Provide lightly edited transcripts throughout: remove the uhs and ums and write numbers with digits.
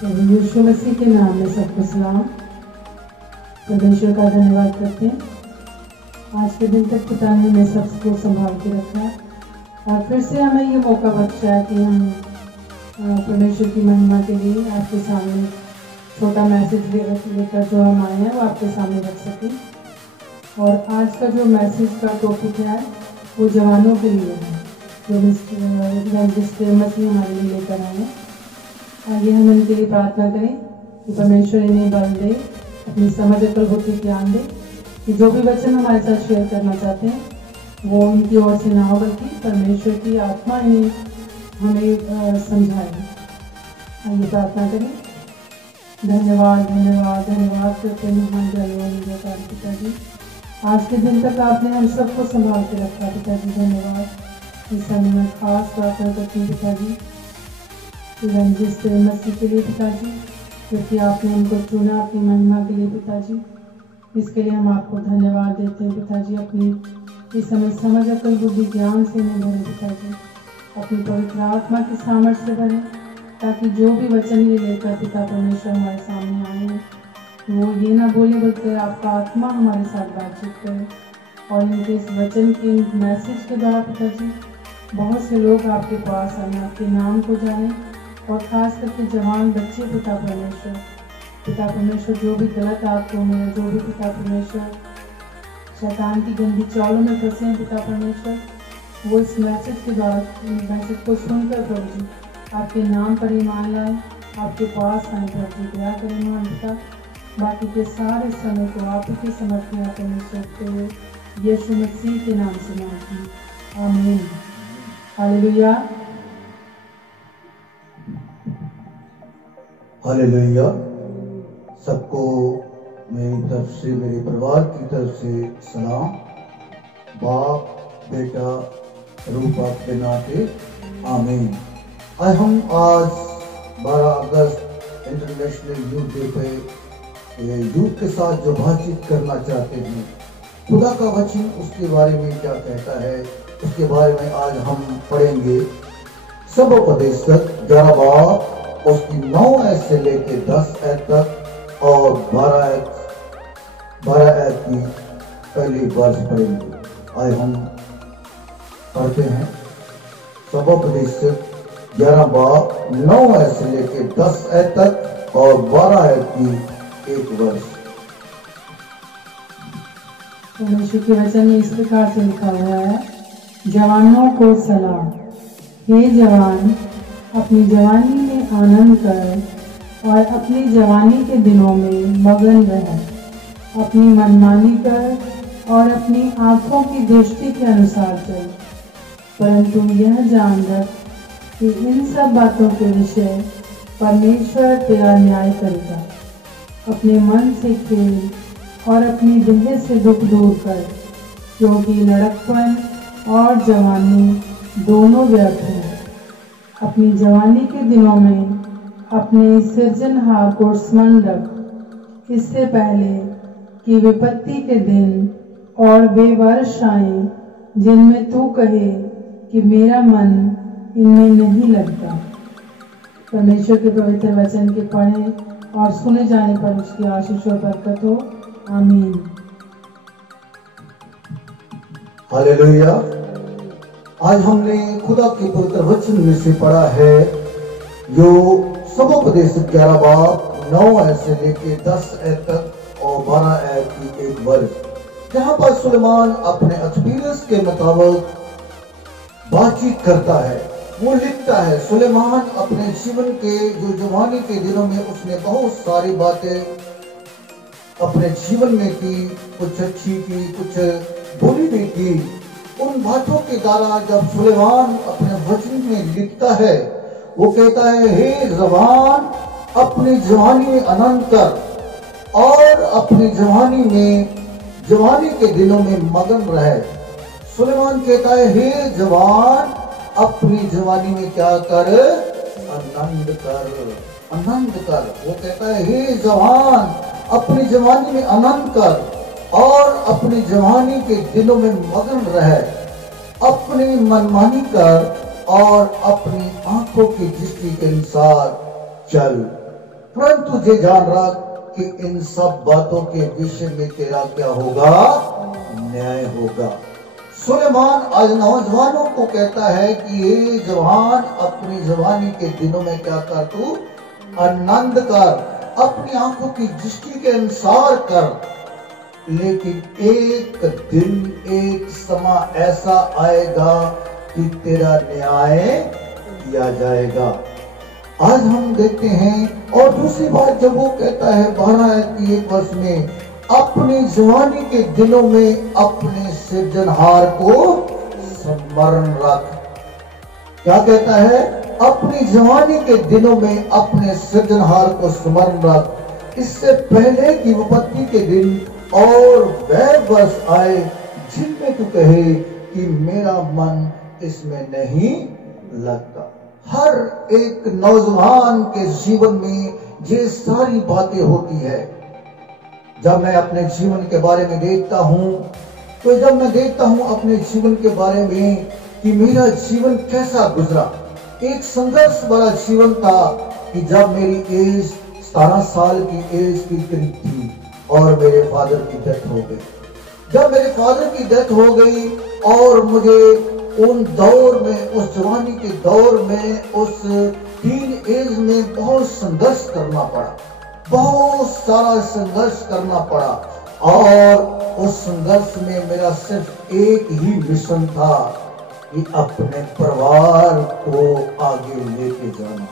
प्रभु यीशु मसीह के नाम में सबको सलाम। परमेश्वर का धन्यवाद करते हैं। आज के दिन तक पिता ने हमें सबको संभाल के रखा और फिर से हमें ये मौका बख्शा है कि हम परमेश्वर की महिमा के लिए आपके सामने छोटा मैसेज लेकर जो हम आए हैं वो आपके सामने रख सकें। और आज का जो मैसेज का टॉपिक है वो जवानों के लिए है, जो मिस्टर मसीह हमारे लिए लेकर आए हैं। आइए हम इनके लिए प्रार्थना करें कि परमेश्वर इन्हें बल दे, अपनी समझ अकल बुद्धि ज्ञान दे, कि जो भी वचन हमारे साथ शेयर करना चाहते हैं वो उनकी ओर से ना हो बल्कि परमेश्वर की आत्मा इन्हें हमें समझाए। आइए प्रार्थना करें। धन्यवाद धन्यवाद धन्यवाद करते हैं महान दयालु पिताजी। आज के दिन तक आपने हम सबको संभाल के रखा पिताजी, धन्यवाद। इस समय में खास प्रार्थना करती हूँ पिताजी जिस मसीह के लिए पिताजी, क्योंकि आपने उनको चुना अपनी महिमा के लिए पिताजी। इसके लिए हम आपको धन्यवाद देते हैं पिताजी। अपनी इस समय समझ अकल बुद्धि ज्ञान से नहीं भरे पिताजी, अपनी पवित्र आत्मा की सामर्थ्य से भरे, ताकि जो भी वचन ये लेकर पिता परमेश्वर हमारे सामने आए वो ये ना बोले बल्कि आपका आत्मा हमारे साथ बातचीत करे। और इनके इस वचन के मैसेज के द्वारा पिताजी बहुत से लोग आपके पास आए, आपके नाम को जाने, और ख़ास करके जवान बच्चे पिता परमेश्वर जो भी गलत आदतों में, जो भी पिता परमेश्वर शैतान की गंदी चालों में फंसे हैं पिता परमेश्वर, वो इस मैसेज के द्वारा मैसेज को सुनकर प्रभु जी आपके नाम पर ईमान लाए, आपके पास आए प्रभु जी। दया करें महान पिता, बाकी के सारे समय को आप ही समर्पण परमेश्वर के यीशु मसीह के नाम से मांगते हैं, आमीन। Hallelujah hallelujah. सबको मेरी तरफ से, मेरे परिवार की तरफ से सलाम। बाप बेटा रूप के नाते आमीन। हम आज 12 अगस्त इंटरनेशनल यूथ डे पे यूथ के साथ जो बातचीत करना चाहते हैं, खुदा का वचन उसके बारे में क्या कहता है उसके बारे में आज हम पढ़ेंगे। सब उपदेश तक 11 बाब उसकी 9 आयत से लेके 10 आयत तक और 12 आयत की पहली वर्ष पढ़ेंगे। आए हम पढ़ते हैं। सबोपदेश 11 बाब 9 आयत से लेके 10 आयत तक और 12 आयत की एक वर्ष। परमेश्वर के वचन में इस प्रकार से लिखा हुआ है, जवानों को सलाह। हे जवान, अपनी जवानी में आनंद कर और अपनी जवानी के दिनों में मगन रह। अपनी मनमानी कर और अपनी आंखों की दृष्टि के अनुसार चल, परंतु यह जान रख कि इन सब बातों के विषय परमेश्वर तेरा न्याय करेगा। अपने मन से खेल और अपनी देह से दुख दूर कर, क्योंकि लड़कपन और जवानी दोनों व्यर्थ हैं। अपनी जवानी के दिनों में अपने सृजनहार को स्मरण रख, इससे पहले कि विपत्ति के दिन और वे वर्ष आए जिनमें तू कहे कि मेरा मन इनमें नहीं लगता। परमेश्वर के पवित्र वचन के पढ़े और सुने जाने पर उसकी आशीष और बरकत हो, आमीन। हालेलुया। आज हमने खुदा के पवित्र वचन में से पढ़ा है जो सबोपदेश 11 बाब 9 आयत से लेके 10 आयत तक और 12 आयत की एक वर्ष, जहां पर सुलेमान अपने एक्सपीरियंस के मुताबिक बातचीत करता है। वो लिखता है, सुलेमान अपने जीवन के जो जवानी के दिनों में उसने बहुत सारी बातें अपने जीवन में की, कुछ अच्छी की, कुछ बुरी भी की। उन बातों के द्वारा जब सुलेमान अपने वचन में लिखता है, वो कहता है, हे जवान, अपनी जवानी में आनंद कर और अपनी जवानी के दिनों में मगन रहे। सुलेमान कहता है, हे जवान, अपनी जवानी में क्या कर? आनंद कर। वो कहता है, हे जवान, अपनी जवानी में आनंद कर और अपनी जवानी के दिनों में मगन रहे। अपनी मनमानी कर और अपनी आंखों की दृष्टि के अनुसार चल। परंतु ये जान रहा कि इन सब बातों के विषय में तेरा क्या होगा, न्याय होगा। सुलेमान आज नौजवानों को कहता है कि ये जवान अपनी जवानी के दिनों में क्या कर, तू आनंद कर, अपनी आंखों की दृष्टि के अनुसार कर, लेकिन एक दिन एक समा ऐसा आएगा कि तेरा न्याय किया जाएगा। आज हम देखते हैं। और दूसरी बात जब वो कहता है 12 की 1 वर्ष में, अपनी जवानी के दिनों में अपने सृजनहार को स्मरण रख। क्या कहता है? अपनी जवानी के दिनों में अपने सृजनहार को स्मरण रख, इससे पहले की विपत्ति के दिन और वह वर्ष आए जिनमें तू कहे कि मेरा मन इसमें नहीं लगता। हर एक नौजवान के जीवन में ये सारी बातें होती है। जब मैं अपने जीवन के बारे में देखता हूं, तो जब मैं देखता हूं अपने जीवन के बारे में कि मेरा जीवन कैसा गुजरा, एक संघर्ष वाला जीवन था कि जब मेरी एज 17 साल की एज की करीब थी और मेरे फादर की डेथ हो गई। जब मेरे फादर की डेथ हो गई और मुझे उन दौर में, उस जवानी के दौर में, उस टीन एज में बहुत संघर्ष करना पड़ा, बहुत सारा संघर्ष करना पड़ा। और उस संघर्ष में मेरा सिर्फ एक ही मिशन था कि अपने परिवार को आगे लेके जाना।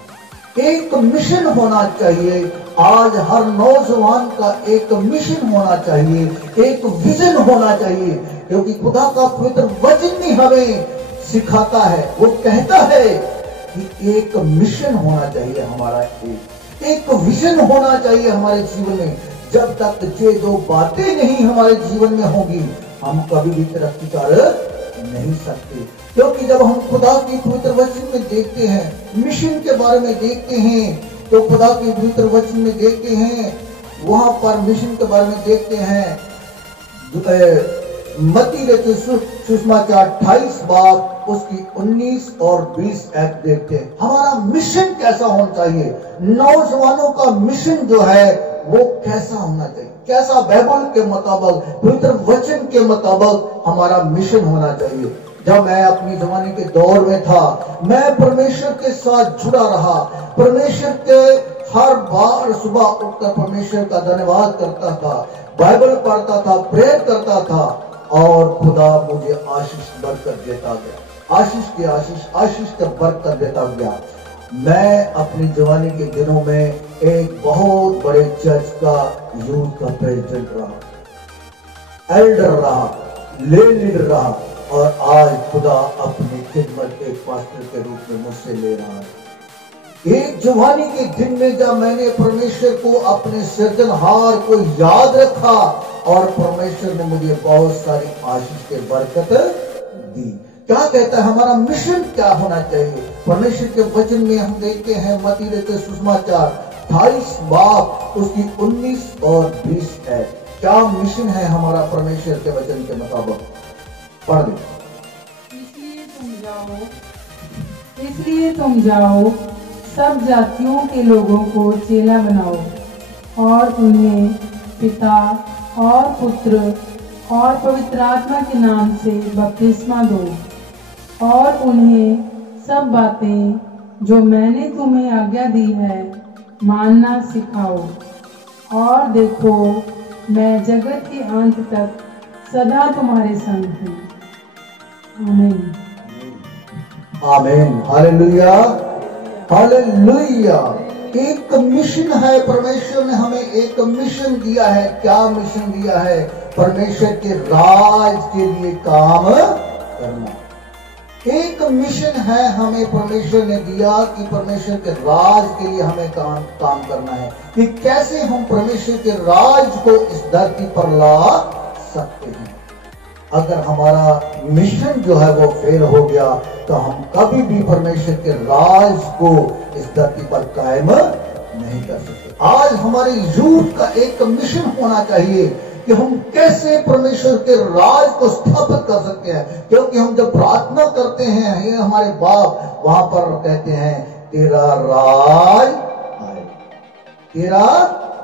एक मिशन होना चाहिए। आज हर नौजवान का एक मिशन होना चाहिए, एक विजन होना चाहिए, क्योंकि खुदा का पवित्र वचन भी हमें सिखाता है। वो कहता है कि एक मिशन होना चाहिए हमारा, एक विजन होना चाहिए हमारे जीवन में। जब तक ये 2 बातें नहीं हमारे जीवन में होंगी, हम कभी भी तरक्की कर नहीं सकते। क्योंकि जब हम खुदा की पवित्र वचन में देखते हैं, मिशन के बारे में देखते हैं, तो खुदा की पवित्र वचन में देखते हैं, वहां पर मिशन के बारे में देखते हैं। मत्ती रचित सुसमाचार 28 बाब उसकी 19 और 20 ऐप देखते हैं। हमारा मिशन कैसा होना चाहिए, नौजवानों का मिशन जो है वो कैसा होना चाहिए, कैसा बाइबल के मुताबिक, पवित्र वचन के मुताबिक हमारा मिशन होना चाहिए। जब मैं अपनी जवानी के दौर में था, मैं परमेश्वर के साथ जुड़ा रहा, परमेश्वर के हर बार सुबह उठकर परमेश्वर का धन्यवाद करता था, बाइबल पढ़ता था, प्रेयर करता था, और खुदा मुझे आशीष बरकत देता गया, आशीष की आशीष, आशीष का बरकत देता गया। मैं अपनी जवानी के दिनों में एक बहुत बड़े चर्च का यूथ का प्रेसिडेंट रहा, एल्डर रहा, लीडर रहा, और आज खुदा अपनी खिदमत एक पास्टर के रूप में मुझसे ले रहा है। एक जवानी के दिन में जब मैंने परमेश्वर को, अपने सृजनहार को याद रखा, और परमेश्वर ने मुझे बहुत सारी आशीष के बरकत दी। क्या कहता है हमारा मिशन क्या होना चाहिए? परमेश्वर के वचन में हम देखते हैं, मत्ती रचित सुसमाचार 28 बाब उसकी 19 और 20 है। क्या मिशन है हमारा परमेश्वर के वचन के मुताबिक? पढ़ दे। इसलिए तुम जाओ, सब जातियों के लोगों को चेला बनाओ, और उन्हें पिता और पुत्र और पवित्र आत्मा के नाम से बपतिस्मा दो, और उन्हें सब बातें जो मैंने तुम्हें आज्ञा दी है मानना सिखाओ। और देखो, मैं जगत के अंत तक सदा तुम्हारे संग हूँ। आमीन। आमीन। Hallelujah, hallelujah. एक मिशन है, परमेश्वर ने हमें एक मिशन दिया है। क्या मिशन दिया है? परमेश्वर के राज के लिए काम करना। एक मिशन है हमें परमेश्वर ने दिया कि परमेश्वर के राज के लिए हमें काम करना है, कि कैसे हम परमेश्वर के राज को इस धरती पर ला सकते हैं। अगर हमारा मिशन जो है वो फेल हो गया, तो हम कभी भी परमेश्वर के राज को इस धरती पर कायम नहीं कर सकते। आज हमारे यूथ का एक मिशन होना चाहिए कि हम कैसे परमेश्वर के राज को स्थापित कर सकते हैं। क्योंकि हम जब प्रार्थना करते हैं, ये हमारे बाप वहां पर कहते हैं, तेरा राज आए, तेरा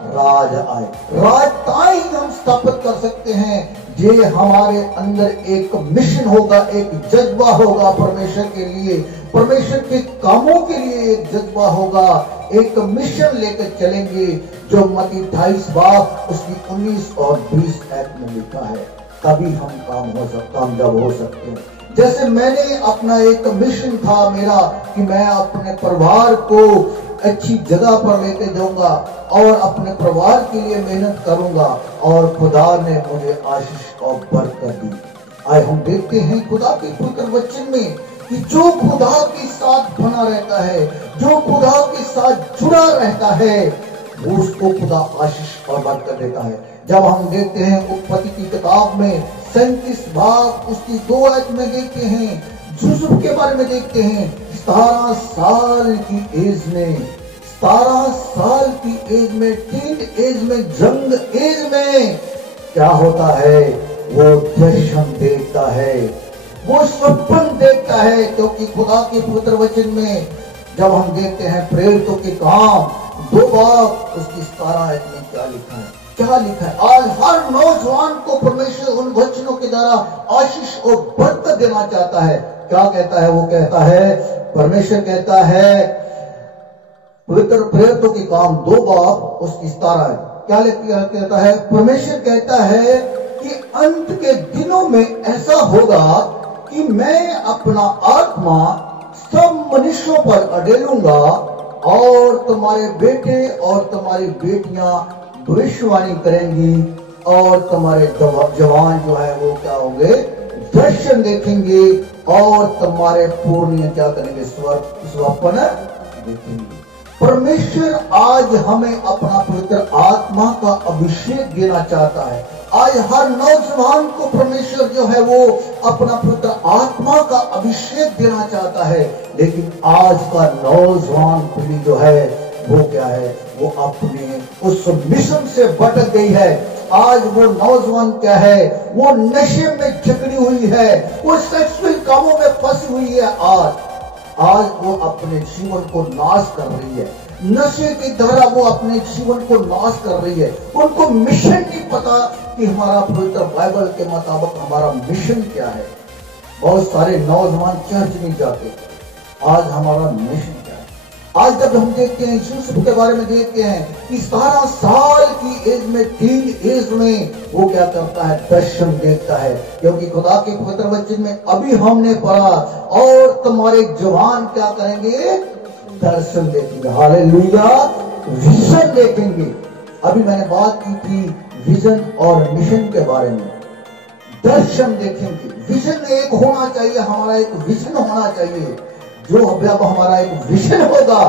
राज आए। राज ताई हम स्थापित कर सकते हैं जे हमारे अंदर एक मिशन होगा, एक जज्बा होगा परमेश्वर के लिए, परमेश्वर के कामों के लिए एक जज्बा होगा, एक मिशन लेकर चलेंगे जो मत्ती 28 बाब उसकी 19 और 20 ऐत में लिखा है। तभी हम कामयाब हो सकते हैं। जैसे मैंने अपना एक मिशन था मेरा कि मैं अपने परिवार को अच्छी जगह पर लेके जाऊंगा और अपने परिवार के लिए मेहनत करूंगा, और खुदा ने मुझे आशीष और बरकत दी। आज हम देखते हैं खुदा के पवित्र वचन में कि जो खुदा के साथ बना रहता है, जो खुदा के साथ जुड़ा रहता है, उसको खुदा आशीष और बरकत देता है। जब हम देखते हैं उत्पत्ति की किताब में 37 बाब उसकी 2 आयत में देखते हैं, यूसुफ के बारे में देखते हैं। 17 साल की एज में, 17 साल की एज में, टीन एज में, जंग एज में क्या होता है, वो दर्शन देखता है, वो स्वप्न देखता है। क्योंकि खुदा के पवित्र वचन में जब हम देखते हैं प्रेरितों के काम 2 बाब उसकी 17 आयत में क्या लिखा है, क्या लिखा है। आज हर नौजवान को परमेश्वर उन वचनों के द्वारा आशीष और बरकत देना चाहता है। क्या कहता है, वो कहता है, परमेश्वर कहता है पवित्र प्रेरितों के काम 2 बाब उसकी 17 क्या कहता है, परमेश्वर कहता है कि अंत के दिनों में ऐसा होगा कि मैं अपना आत्मा सब मनुष्यों पर अडेलूंगा, और तुम्हारे बेटे और तुम्हारी बेटियां भविष्यवाणी करेंगी, और तुम्हारे जवान जो है वो क्या होंगे, दर्शन देखेंगे, और तुम्हारे पूर्णिया क्या करेंगे, स्वप्न देखेंगे। परमेश्वर आज हमें अपना पवित्र आत्मा का अभिषेक देना चाहता है। आज हर नौजवान को परमेश्वर जो है वो अपना पवित्र आत्मा का अभिषेक देना चाहता है। लेकिन आज का नौजवान पीढ़ी जो है वो क्या है, वो अपने उस मिशन से भटक गई है। आज वो नौजवान क्या है, वो नशे में जकड़ी हुई है, वो सेक्सुअल कामों में फंसी हुई है। आज वो अपने जीवन को नाश कर रही है, नशे के द्वारा वो अपने जीवन को नाश कर रही है। उनको मिशन नहीं पता कि हमारा पवित्र बाइबल के मुताबिक हमारा मिशन क्या है। बहुत सारे नौजवान चर्च नहीं जाते। आज हमारा मिशन क्या है। आज जब हम देखते हैं यूसुफ के बारे में देखते हैं कि 17 साल की एज में, टीन एज में वो क्या करता है, दर्शन देखता है। क्योंकि खुदा के पवित्र वचन में अभी हमने पढ़ा, और तुम्हारे जवान क्या करेंगे, दर्शन देखेंगे। हालेलुया, विजन देखेंगे। अभी मैंने बात की थी विजन और मिशन के बारे में। दर्शन देखेंगे, विजन एक होना चाहिए, हमारा एक विजन होना चाहिए। जो जब हमारा एक विजन होगा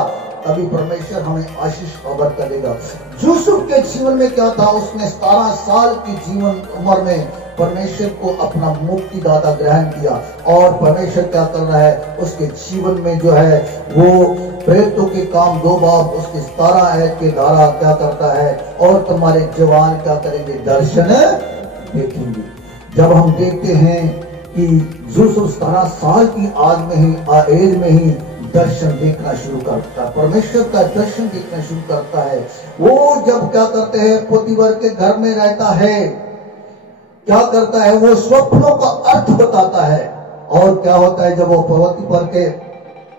तभी परमेश्वर हमें आशीष और बरकत देगा। यूसुफ के जीवन में क्या था, उसने 17 साल की जीवन उम्र में परमेश्वर को अपना मुक्तिदाता ग्रहण किया, और परमेश्वर क्या कर रहा है उसके जीवन में जो है वो प्रेरितों के काम 2 बाब उसके 17 आयत के द्वारा क्या करता है, और तुम्हारे जवान क्या करेंगे, दर्शन देखेंगे। जब हम देखते हैं कि यूसुफ 17 साल की एज में ही दर्शन देखना शुरू करता है, परमेश्वर का दर्शन देखना शुरू करता है। वो जब क्या करते हैं, पोतीफर के घर में रहता है, क्या करता है, वो स्वप्नों का अर्थ बताता है। और क्या होता है, जब वो पोतीफर के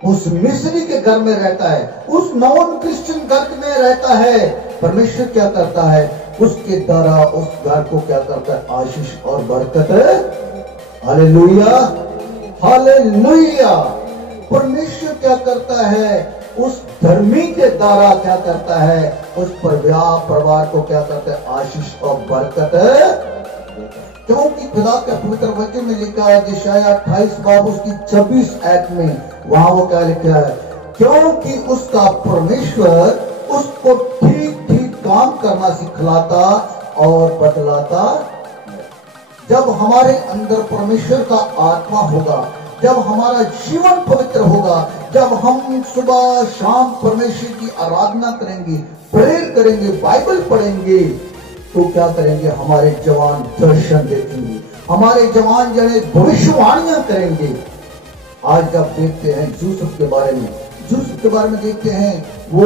उस मिस्री के घर में रहता है, उस नॉन क्रिश्चियन घर में रहता है, परमेश्वर क्या करता है, उसके द्वारा उस घर को क्या करता है, आशीष और बरकत। Hallelujah, hallelujah. परमेश्वर क्या करता है, उस धर्मी के द्वारा क्या करता है, उस परिवार को क्या करता है, आशीष और बरकत। क्योंकि खुदा के पवित्र वचन में लिखा है, यशायाह 28 बाब उसकी 26 आयत में, वहां वो क्या लिखा है, क्योंकि उसका परमेश्वर उसको ठीक ठीक काम करना सिखलाता और बतलाता। जब हमारे अंदर परमेश्वर का आत्मा होगा, जब हमारा जीवन पवित्र होगा, जब हम सुबह शाम परमेश्वर की आराधना करेंगे, प्रेयर करेंगे, बाइबल पढ़ेंगे, तो क्या करेंगे, हमारे जवान दर्शन देखेंगे, हमारे जवान जने भविष्यवाणियां करेंगे। आज जब देखते हैं यूसुफ के बारे में देखते हैं, वो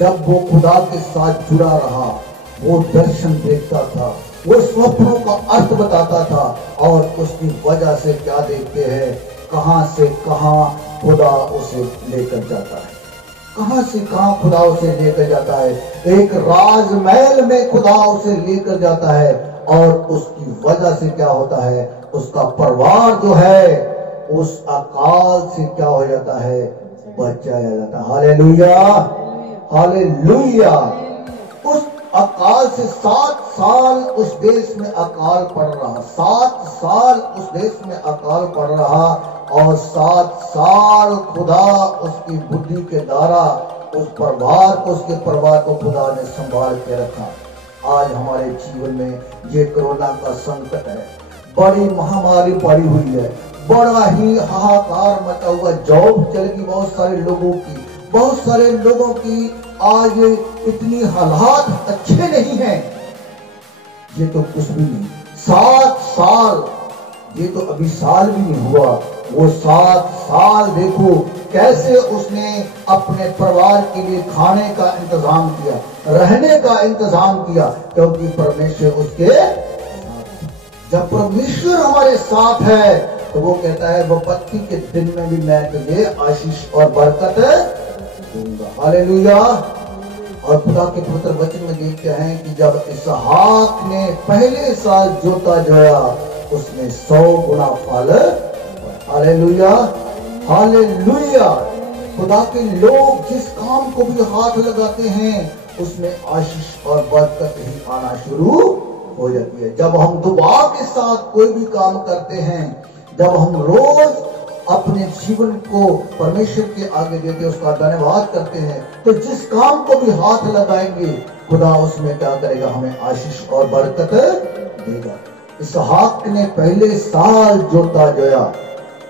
जब वो खुदा के साथ जुड़ा रहा, वो दर्शन देखता था, वो स्वप्नों का अर्थ बताता था, और उसकी वजह से क्या देखते हैं, कहां से कहां खुदा उसे लेकर जाता है, कहां से कहां खुदा उसे लेकर जाता है। एक राजमहल में खुदा उसे लेकर जाता है, और उसकी वजह से क्या होता है, उसका परिवार जो है उस अकाल से क्या हो जाता है, बचाया जाता है। Hallelujah, hallelujah. उस अकाल से 7 साल उस देश में अकाल पड़ रहा, 7 साल उस देश में अकाल पड़ रहा, और 7 साल खुदा उसकी बुद्धि के द्वारा उस परिवार को, उसके परिवार को खुदा ने संभाल के रखा। आज हमारे जीवन में ये कोरोना का संकट है, बड़ी महामारी पड़ी हुई है, बड़ा ही हाहाकार मचा हुआ, जॉब चलेगी बहुत सारे लोगों की, बहुत सारे लोगों की आज इतनी हालात अच्छे नहीं हैं। ये तो कुछ भी नहीं, 7 साल, ये तो अभी साल भी नहीं हुआ, वो 7 साल देखो कैसे उसने अपने परिवार के लिए खाने का इंतजाम किया, रहने का इंतजाम किया, क्योंकि परमेश्वर उसके साथ। जब परमेश्वर हमारे साथ है तो वो कहता है, विपत्ति के दिन में भी मैं तुझे आशीष और बरकत दूंगा। हालेलुया। और खुदा के पवित्र वचन में देखते हैं कि जब इसहाक ने पहले साल जोता जोया, उसने 100 गुना फल। Hallelujah, hallelujah. खुदा के लोग जिस काम को भी हाथ लगाते हैं उसमें आशीष और बरकत ही आना शुरू हो जाती है। जब हम दुआ के साथ कोई भी काम करते हैं, जब हम रोज अपने जीवन को परमेश्वर के आगे देते, उसका धन्यवाद करते हैं, तो जिस काम को भी हाथ लगाएंगे खुदा उसमें क्या करेगा, हमें आशीष और बरकत देगा। इसहाक ने पहले साल जोता जोया।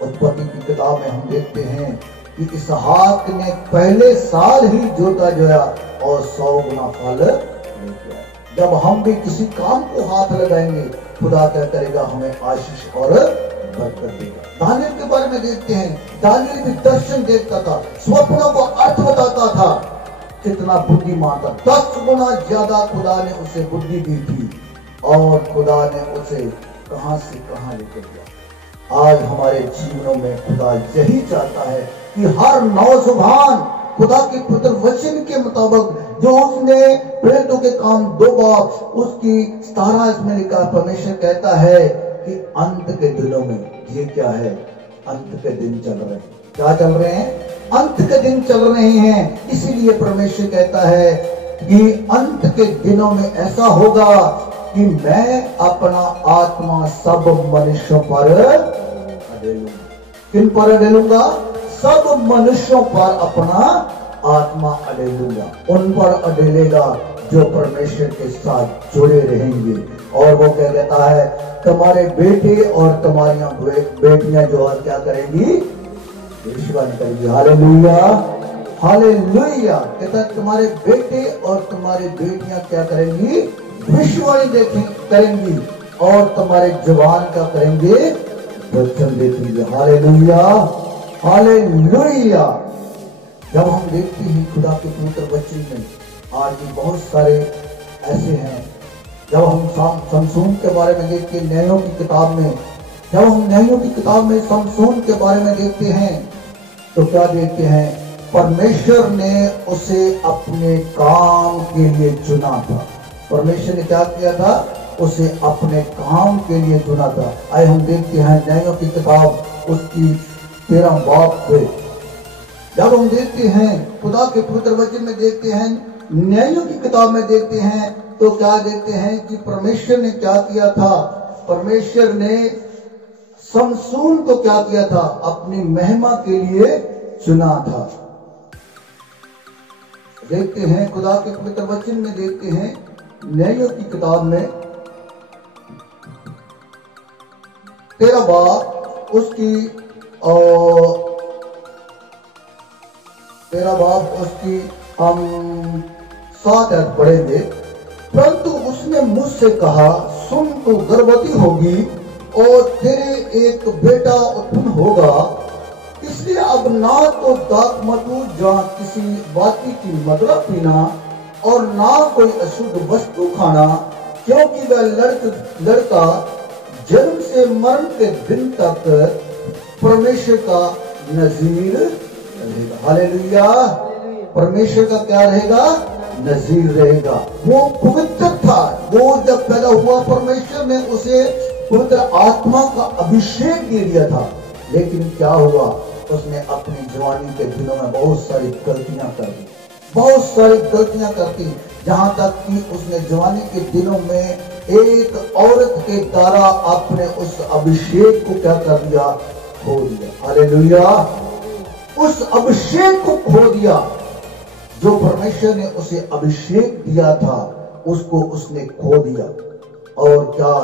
उत्पत्ति की किताब में हम देखते हैं कि इसहाक ने पहले साल ही जोता जोया और 100 गुना फल लेके आया। जब हम भी किसी काम को हाथ लगाएंगे खुदा क्या करेगा, हमें आशीष और बरकत देगा। दानियल के बारे में देखते हैं, दानियल भी दर्शन देखता था, स्वप्नों को अर्थ बताता था, कितना बुद्धिमान था। 10 गुना ज्यादा खुदा ने उसे बुद्धि दी थी, और खुदा ने उसे कहां से कहां लेकर गया। आज हमारे जीवनों में खुदा यही चाहता है कि हर नौजवान खुदा के पुत्र वचन के मुताबिक जो उसने प्रेरितों के काम 2 बाब उसकी 17 इसमें लिखा, परमेश्वर कहता है कि अंत के दिनों में, ये क्या है, अंत के दिन चल रहे हैं। क्या चल रहे हैं? अंत के दिन चल रहे हैं। इसीलिए परमेश्वर कहता है कि अंत के दिनों में ऐसा होगा कि मैं अपना आत्मा सब मनुष्यों पर अडेलूंगा। किन पर अडेलूंगा? सब मनुष्यों पर अपना आत्मा अडेलूंगा। उन पर अडेलेगा जो परमेश्वर के साथ जुड़े रहेंगे। और वो क्या कहता है, तुम्हारे बेटे और तुम्हारी बेटियां जो है क्या करेंगी, भविष्यवाणी करेंगी। Hallelujah, hallelujah. कहता है तुम्हारे बेटे और तुम्हारी बेटियां क्या करेंगी, भविष्यवाणी करेंगी, और तुम्हारे जवान क्या करेंगे, वचन देखेंगे। Hallelujah, hallelujah. जब हम देखते हैं खुदा के पवित्र वचन में, आज भी बहुत सारे ऐसे हैं, जब हम समसून के बारे में देखते हैं, न्यायों की किताब में, जब हम न्यायों की किताब में समसून के बारे में देखते हैं तो क्या देखते हैं, परमेश्वर ने उसे अपने काम के लिए चुना था। परमेश्वर ने क्या किया था, उसे अपने काम के लिए चुना था। आइए हम देखते हैं न्यायों की किताब उसकी 13 बाब पे, जब हम देखते हैं खुदा के पवित्र वचन में देखते हैं, न्यायों की किताब में देखते हैं, तो क्या देखते हैं कि परमेश्वर ने क्या किया था, परमेश्वर ने समसून को क्या किया था, अपनी महिमा के लिए चुना था। देखते हैं खुदा के पवित्र वचन में, देखते हैं न्यायों की किताब में 13 बाब उसकी 13 बाब उसकी हम 7 अर्थ पढ़ेंगे। परंतु उसने मुझसे कहा, सुन तू गर्भवती होगी और तेरे एक बेटा उत्पन्न होगा, इसलिए अब ना तो दाक मतू जहाँ किसी बाती की मदरा पीना और ना कोई अशुद्ध वस्तु खाना, क्योंकि वह लड़का जन्म से मरण के दिन तक परमेश्वर का नजीर रहेगा। हालेलुया। परमेश्वर का क्या रहेगा? नजीर रहेगा। वो पवित्र था, वो जब पैदा हुआ परमेश्वर ने उसे पवित्र आत्मा का अभिषेक दे दिया था, लेकिन क्या हुआ, उसने अपनी जवानी के दिनों में बहुत सारी गलतियां कर दी, बहुत सारी गलतियां करती, जहां तक कि उसने जवानी के दिनों में एक औरत के द्वारा अपने उस अभिषेक को क्या कर दिया? खो दिया। हालेलुया। उस अभिषेक को खो दिया, जो परमेश्वर ने उसे अभिषेक दिया था उसको उसने खो दिया। और क्या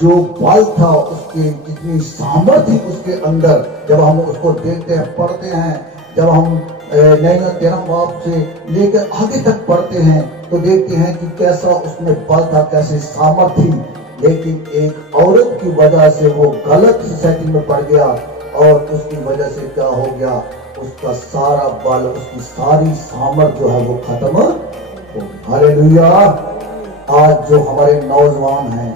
जो बल था, उसके जितनी सामर्थ्य उसके अंदर, जब हम उसको देखते हैं, पढ़ते हैं, जब हम नए 13 बाब से लेकर आगे तक पढ़ते हैं तो देखते हैं कि कैसा उसमें बल था, कैसे सामर्थ्य, लेकिन एक औरत की वजह से वो गलत सोसाइटी में पड़ गया और उसकी वजह से क्या हो गया, उसका सारा बल, उसकी सारी सामर्थ जो है वो खत्म हो गई। हालेलुया। आज जो हमारे नौजवान हैं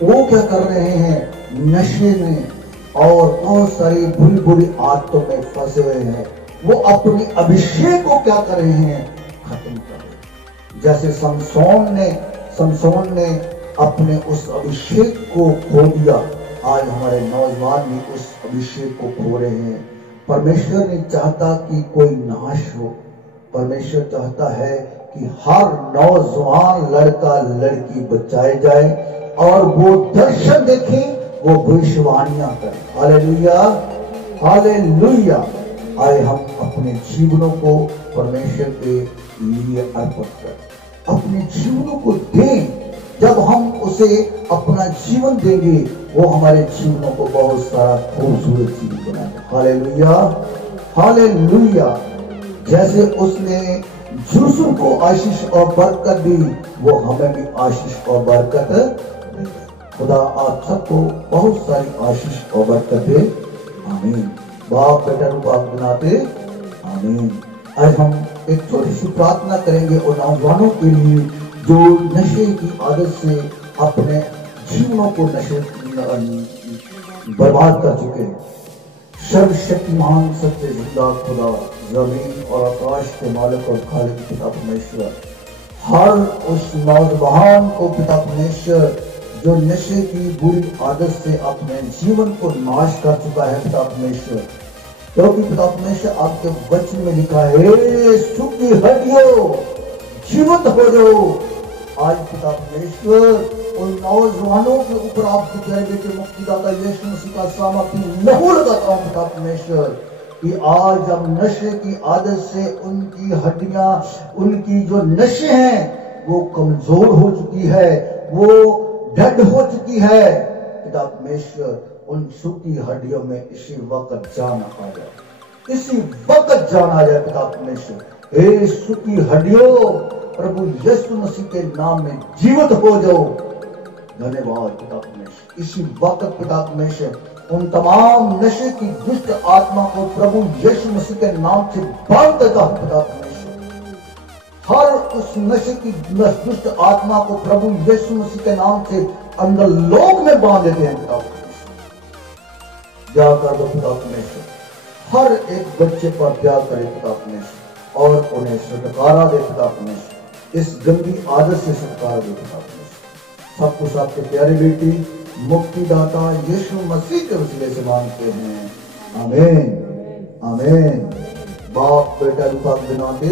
वो क्या कर रहे हैं? नशे में और बहुत सारी बुरी बुरी आदतों में फंसे हुए हैं। वो अपनी अभिषेक को क्या कर रहे हैं? खत्म कर रहे हैं। जैसे समसोन ने अपने उस अभिषेक को खो दिया, आज हमारे नौजवान भी उस अभिषेक को खो रहे हैं। परमेश्वर नहीं चाहता कि कोई नाश हो, परमेश्वर चाहता है कि हर नौजवान लड़का लड़की बचाए जाए और वो दर्शन देखें, वो भविष्यवाणियां करें। Hallelujah, hallelujah. आए हम अपने जीवनों को परमेश्वर के लिए अर्पित करें, अपने जीवनों को दें। जब हम उसे अपना जीवन देंगे, वो हमारे जीवनों को बहुत सारा खूबसूरत चीज बनाएगा। Hallelujah, hallelujah. जैसे उसने यूसुफ को आशीष और बरकत दी, वो हमें भी आशीष और बरकत देगा। खुदा आप सबको बहुत सारी आशीष और बरकत दे। आमीन। बाप बेटा रूप आप बनाते। आमीन। आज हम एक छोटी सी प्रार्थना करेंगे और नौजवानों के लिए जो नशे की आदत से अपने जीवनों को नशे बर्बाद कर चुके हैं। सर्वशक्तिमान सत्य जिंदा खुदा, जमीन और आकाश के मालिक और खालिक पिता परमेश्वर, हर उस नौजवान को पिता परमेश्वर जो नशे की बुरी आदत से अपने जीवन को नाश कर चुका है पिता परमेश्वर, क्योंकि पिता परमेश्वर आपके वचन में लिखा है, सूखी हड्डियों जीवित हो जाओ। आज पिता परमेश्वर उन नौजवानों के ऊपर आपके प्यारे के मुक्तिदाता यीशु मसीह का सामर्थ्य लहू लगाता हूं पिता परमेश्वर, कि आज जब नशे की आदत से उनकी हड्डियां, उनकी जो नशे हैं वो कमजोर हो चुकी है, वो डेड हो चुकी है। पिता परमेश्वर उन सूखी हड्डियों में इसी वक्त जान आ जाए, इसी वक्त जान आ जाए पिता परमेश्वर। हे सूखी हड्डियों, प्रभु यीशु मसीह के नाम में जीवित हो जाओ। धन्यवाद पिता परमेश्वर। इसी वक्त पिता परमेश्वर उन तमाम नशे की दुष्ट आत्मा को प्रभु यीशु मसीह के नाम से बांध देता हूं पिता परमेश्वर। हर उस नशे की दुष्ट आत्मा को प्रभु यीशु मसीह के नाम से अंदर लोक में बांध देते हैं पिता परमेश्वर। क्या कर दो पिता परमेश्वर, हर एक बच्चे पर प्यार करे पिता परमेश्वर और उन्हें छुटकारा दे पिता परमेश्वर। इस गंदी आदत से छुटकारा दे पिता परमेश्वर। सब कुछ आपके प्यारे बेटी मुक्तिदाता यीशु मसीह के वसीले से मांगते हैं। आमीन, आमीन। बाप बेटा रूपा बनाते